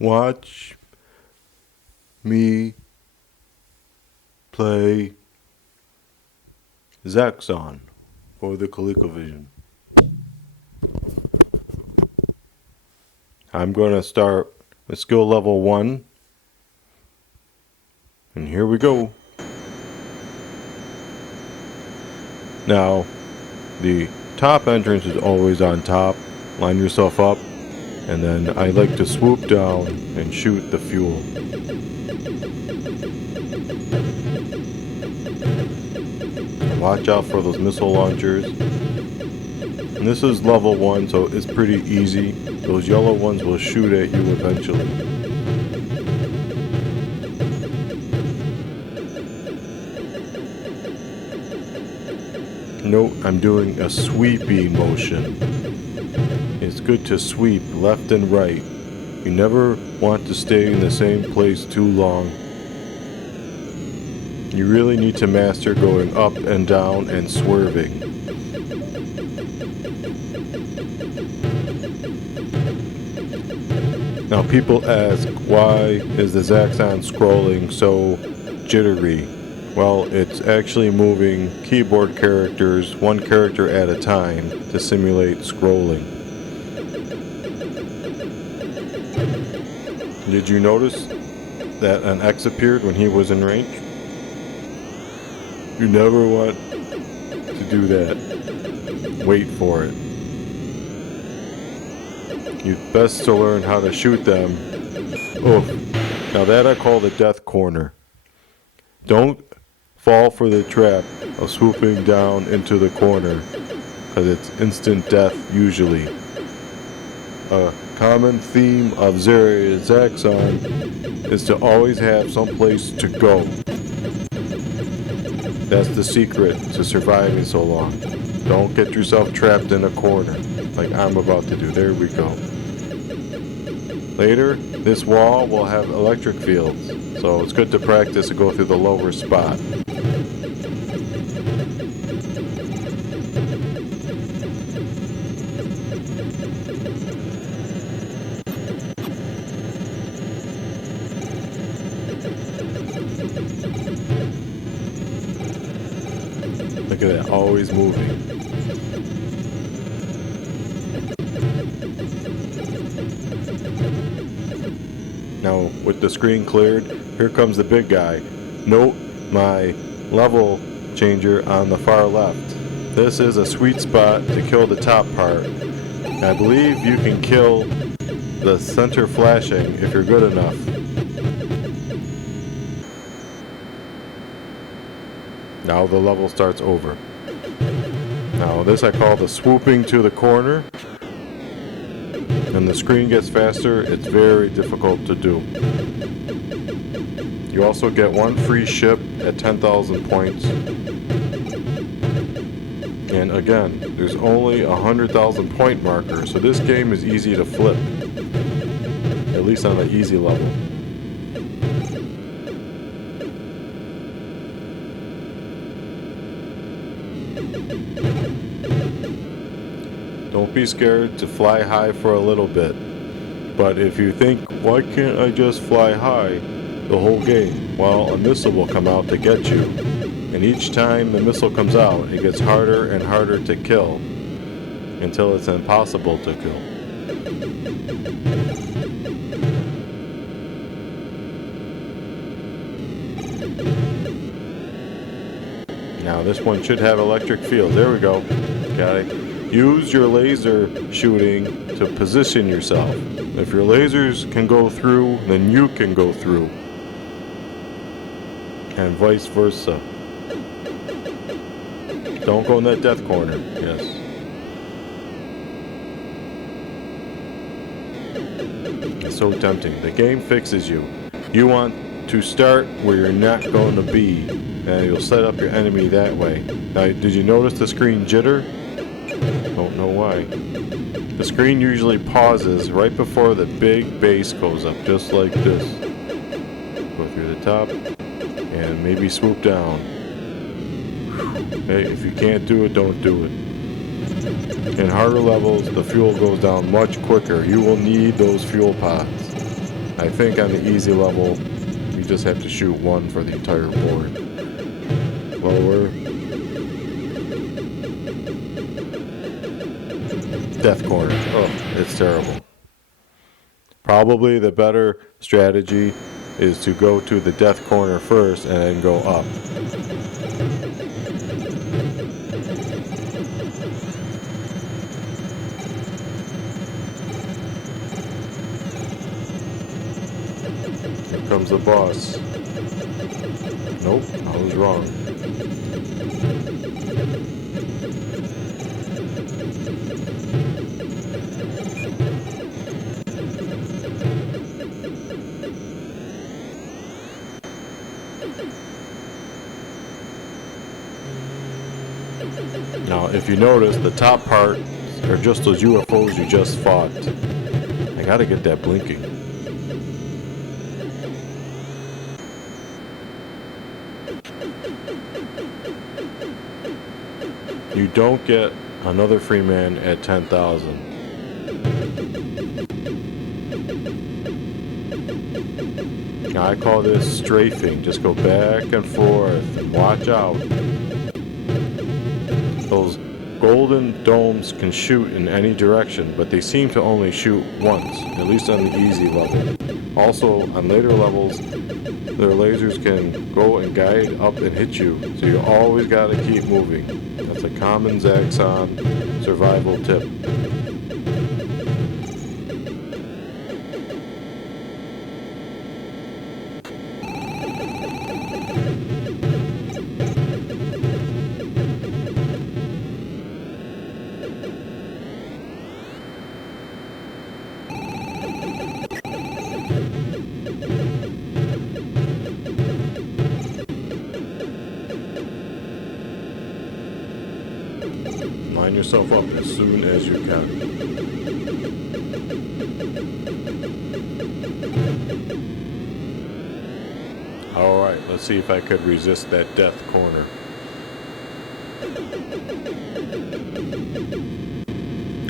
Watch me play Zaxxon for the ColecoVision. I'm going to start with skill level 1. And here we go. Now, the top entrance is always on top. Line yourself up. And then I like to swoop down and shoot the fuel. Watch out for those missile launchers. And this is level 1, so it's pretty easy. Those yellow ones will shoot at you eventually. Note, I'm doing a sweeping motion. It's good to sweep left and right. You never want to stay in the same place too long. You really need to master going up and down and swerving. Now people ask, why is the Zaxxon scrolling so jittery? Well, it's actually moving keyboard characters one character at a time to simulate scrolling. Did you notice that an X appeared when he was in range? You never want to do that. Wait for it. You'd best to learn how to shoot them. Oh, now that I call the death corner. Don't fall for the trap of swooping down into the corner, because it's instant death usually. A common theme of Zaxxon is to always have some place to go. That's the secret to surviving so long. Don't get yourself trapped in a corner like I'm about to do. There we go. Later, this wall will have electric fields, so it's good to practice to go through the lower spot. Look at that, always moving. Now, with the screen cleared, here comes the big guy. Note my level changer on the far left. This is a sweet spot to kill the top part. I believe you can kill the center flashing if you're good enough. Now the level starts over. Now this I call the swooping to the corner. And the screen gets faster, it's very difficult to do. You also get one free ship at 10,000 points. And again, there's only a 100,000 point marker, so this game is easy to flip. At least on the easy level. Don't be scared to fly high for a little bit. But if you think, why can't I just fly high the whole game? Well, a missile will come out to get you. And each time the missile comes out, it gets harder and harder to kill until it's impossible to kill. Now this one should have electric field. There we go. Got it. Use your laser shooting to position yourself. If your lasers can go through, then you can go through. And vice versa. Don't go in that death corner. Yes. It's so tempting. The game fixes you. You want to start where you're not going to be, and you'll set up your enemy that way. Now, did you notice the screen jitter? Don't know why. The screen usually pauses right before the big base goes up, just like this. Go through the top, and maybe swoop down. Hey, if you can't do it, don't do it. In harder levels, the fuel goes down much quicker. You will need those fuel pods. I think on the easy level, you just have to shoot one for the entire board. Lower. Death corner. Oh, it's terrible. Probably the better strategy is to go to the death corner first and then go up. Here comes the boss. Nope, I was wrong. Now, if you notice, the top part are just those UFOs you just fought. I gotta get that blinking. You don't get another free man at 10,000. Now, I call this strafing. Just go back and forth and watch out. Those golden domes can shoot in any direction, but they seem to only shoot once, at least on the easy level. Also, on later levels, their lasers can go and guide up and hit you, so you always gotta keep moving. That's a common Zaxxon survival tip. Line yourself up as soon as you can. Alright, let's see if I could resist that death corner.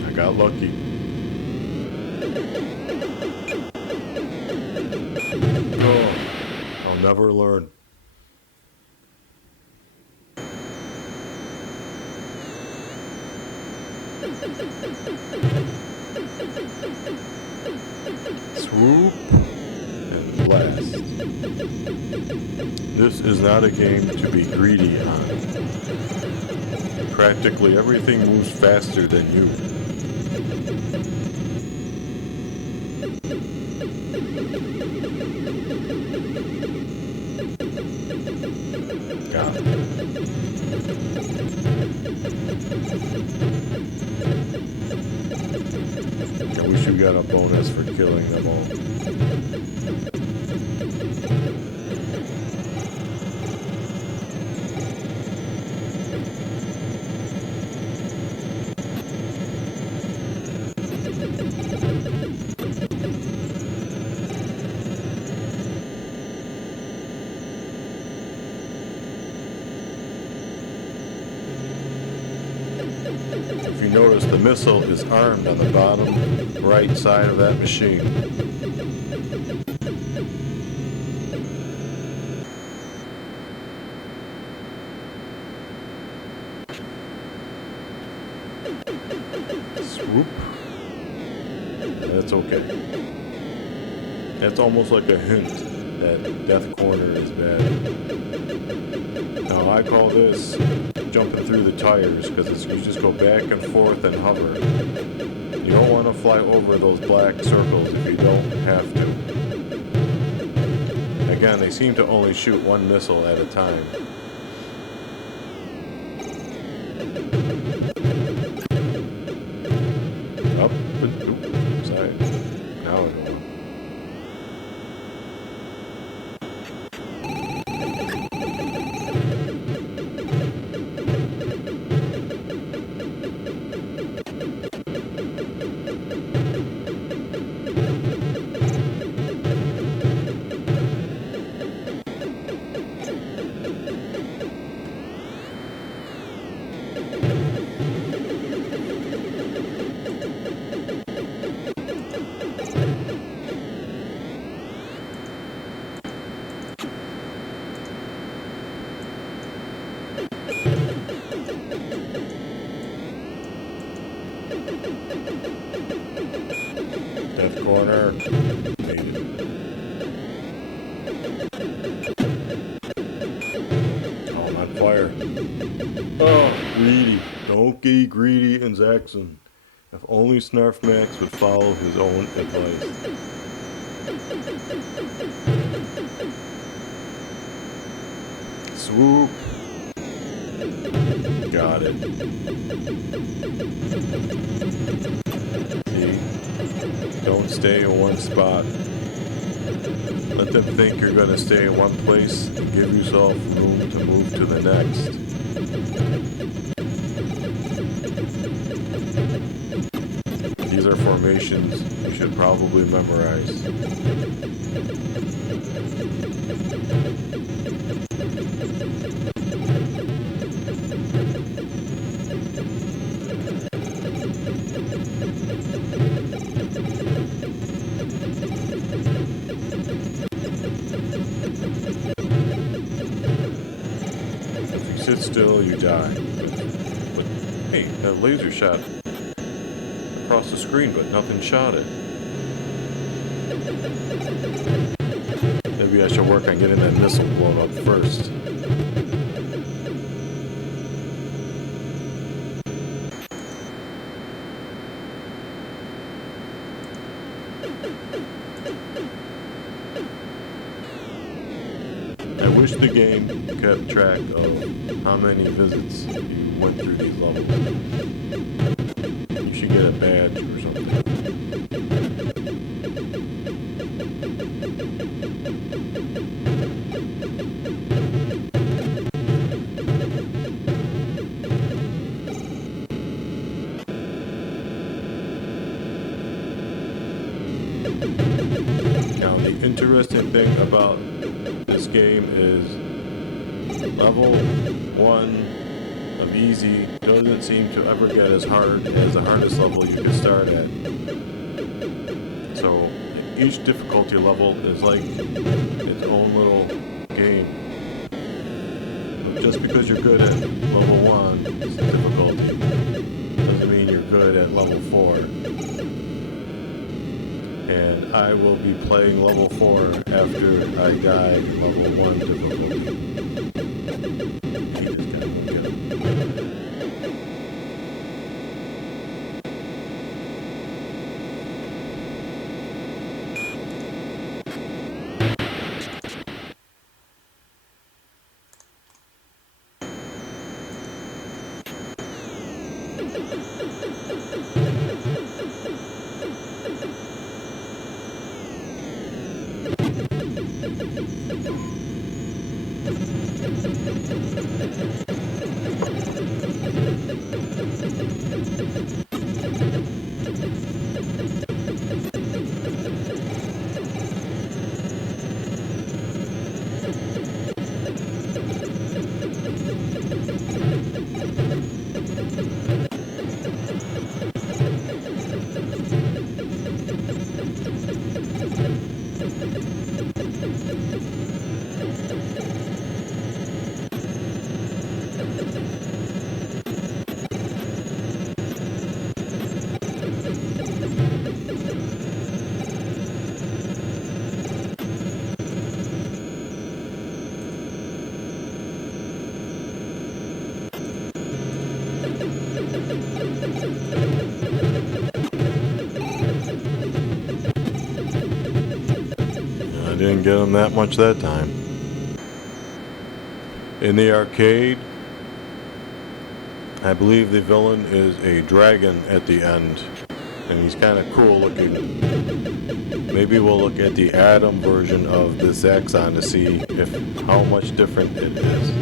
I got lucky. Oh, I'll never learn. Swoop and blast. This is not a game to be greedy on. Practically everything moves faster than you. Got it. I wish you got a bonus for killing them all. If you notice, the missile is armed on the bottom right side of that machine. Swoop. That's okay. That's almost like a hint that death corner is bad. Now I call this jumping through the tires, because you just go back and forth and hover. You don't want to fly over those black circles if you don't have to. Again, they seem to only shoot one missile at a time. Up, side. Now I know. corner. Made it. Oh, I'm on fire. Oh, greedy. Don't be greedy in Zaxxon. If only Snark Maxx would follow his own advice. Swoop. Got it. See? Don't stay in one spot. Let them think you're going to stay in one place and give yourself room to move to the next. These are formations you should probably memorize. Sit still, you die. But hey, that laser shot across the screen, but nothing shot it. Maybe I should work on getting that missile blown up first. I wish the game kept track of how many visits you went through these levels. You should get a badge or something. Now the interesting thing about this game is level 1 of easy doesn't seem to ever get as hard as the hardest level you can start at. So each difficulty level is like its own little game. But just because you're good at level 1 is the difficulty doesn't mean you're good at level 4. And I will be playing level 4 after I die level 1 difficulty. Hate this guy, won't get him. I didn't get him that much that time. In the arcade, I believe the villain is a dragon at the end, and he's kind of cool looking. Maybe we'll look at the Atom version of the Zaxxon to see how much different it is.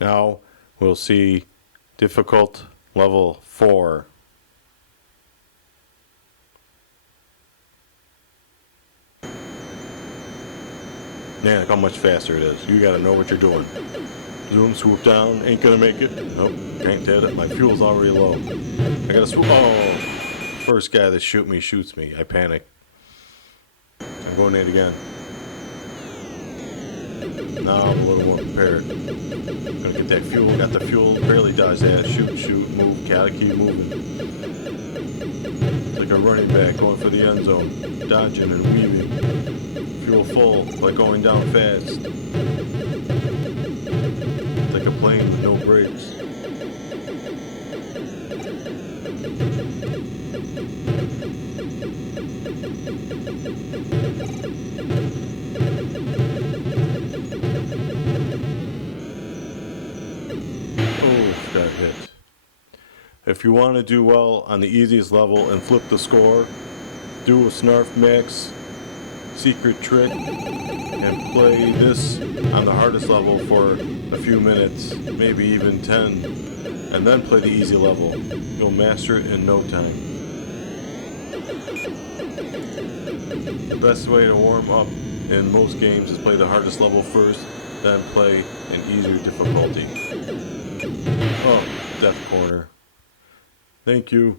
Now we'll see difficult level 4. Man, look how much faster it is. You gotta know what you're doing. Zoom, swoop down, ain't gonna make it. Nope, can't hit it. My fuel's already low. I gotta swoop. Oh! First guy that shoots me. I panic. I'm going in again. Now I'm a little more prepared. Gonna get that fuel. Got the fuel. Barely dodge that. Shoot, move. Gotta keep moving. It's like a running back going for the end zone. Dodging and weaving. Fuel full, but going down fast. It's like a plane with no brakes. Got hit. If you want to do well on the easiest level and flip the score, do a Snark Maxx secret trick and play this on the hardest level for a few minutes, maybe even 10, and then play the easy level. You'll master it in no time. The best way to warm up in most games is play the hardest level first, then play an easier difficulty. Oh, death corner. Thank you.